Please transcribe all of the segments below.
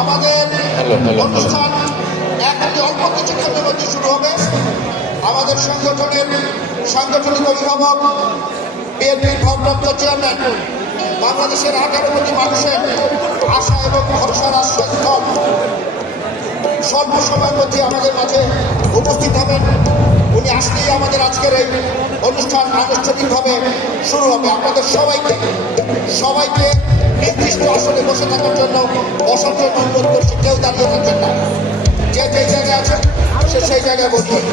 আমাদের অনুষ্ঠান এখনই অল্প কিছুক্ষণের মধ্যে শুরু হবে। আমাদের সাংগঠনিক অভিভাবক বিএনপির ভারপ্রাপ্ত চেয়ারম্যান, বাংলাদেশের 18 কোটি মানুষের আশা এবং ভরসার আশ্রয়স্থল স্বল্প সময়ের মধ্যে আমাদের মাঝে উপস্থিত হবেন। উনি আসলেই আমাদের আজকের এই অনুষ্ঠান আনুষ্ঠানিকভাবে শুরু হবে। আপনাদের সবাইকে নির্দিষ্ট আসনে বসে থাকার জন্য বসার জন্য অনুরোধ করছি। কেউ দাঁড়িয়ে থাকবেন না, যে যেই জায়গায় আছেন সে সেই জায়গায় বসবেন।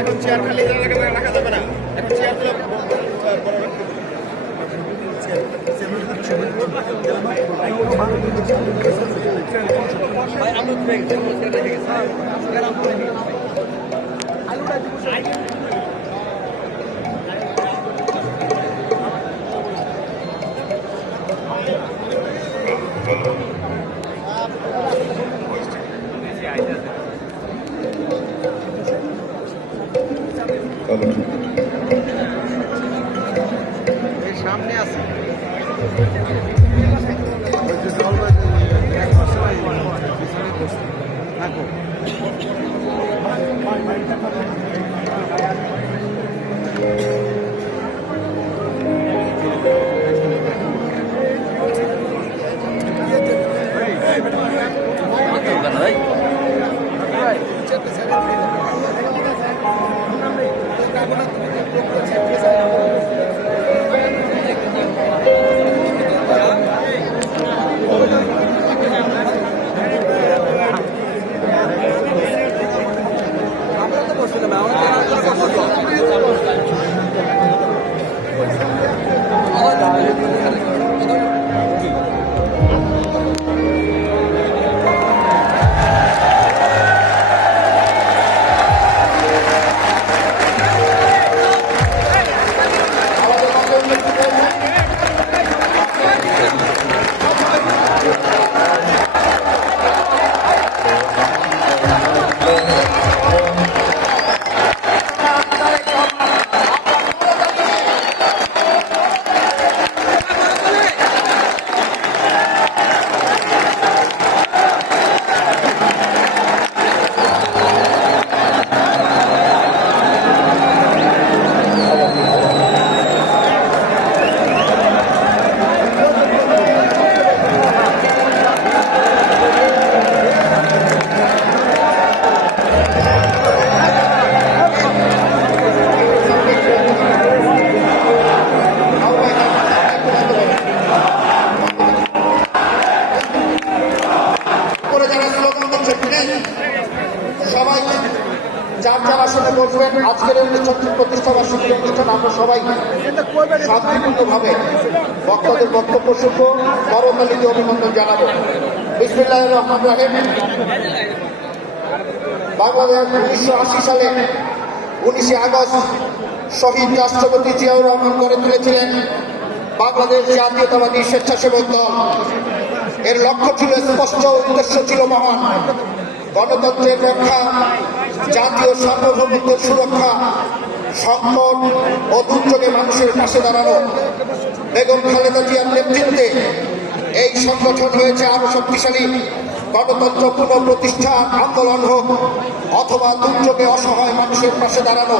এখন চেয়ার খালি রাখা যাবে না, এখন চেয়ার সামনে আছে। সবাই যার যার আসনে বসবেন। আজকের এই অনুষ্ঠানটি প্রতিষ্ঠা বার্ষিকী অনুষ্ঠান আমরা সবাই শান্তিপূর্ণভাবে বক্তাদের বক্তব্য শুনব, করতালিতে অভিনন্দন জানাবো। বিসমিল্লাহির রহমানির রহিম। বাংলাদেশ 1980 সালে 19 আগস্ট শহীদ রাষ্ট্রপতি জিয়াউর রহমান গড়ে তুলেছিলেন বাংলাদেশ জাতীয়তাবাদী স্বেচ্ছাসেবক দল। এর লক্ষ্য ছিল স্পষ্ট, উদ্দেশ্য ছিল মহান। গণতন্ত্রের রক্ষা, জাতীয় সার্বভৌমত্বের সুরক্ষা, সংকট ও দুর্যোগে মানুষের পাশে দাঁড়ানো। বেগম খালেদা জিয়ার নেতৃত্বে এই সংগঠন হয়েছে আরো শক্তিশালী। গণতন্ত্র পুনঃপ্রতিষ্ঠা আন্দোলন হোক অথবা দুর্যোগে অসহায় মানুষের পাশে দাঁড়ানো,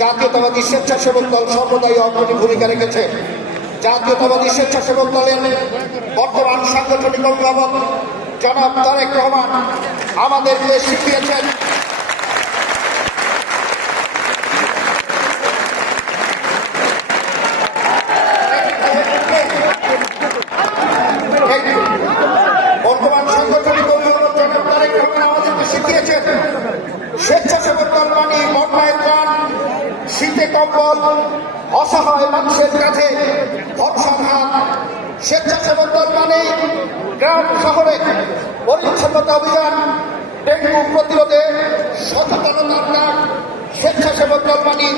জাতীয়তাবাদী স্বেচ্ছাসেবক দল সর্বদাই অগ্রণী ভূমিকা রেখেছে। জাতীয়তাবাদী স্বেচ্ছাসেবক দলের বর্তমান সাংগঠনিক অভিভাবক জনাব তারেক রহমান আমাদেরকে শিখিয়েছেন স্বেচ্ছাসেবক দল মানে বন্যায় ত্রাণ, শীতে কম্বল, অসহায় মানুষের কাছে ভরসার হাত। স্বেচ্ছাসেবক দল মানে গ্রাম শহরে পরিচ্ছন্নতা অভিযান, ডেঙ্গু প্রতিরোধে সচেতনতার ডাক। স্বেচ্ছাসেবক দল মানে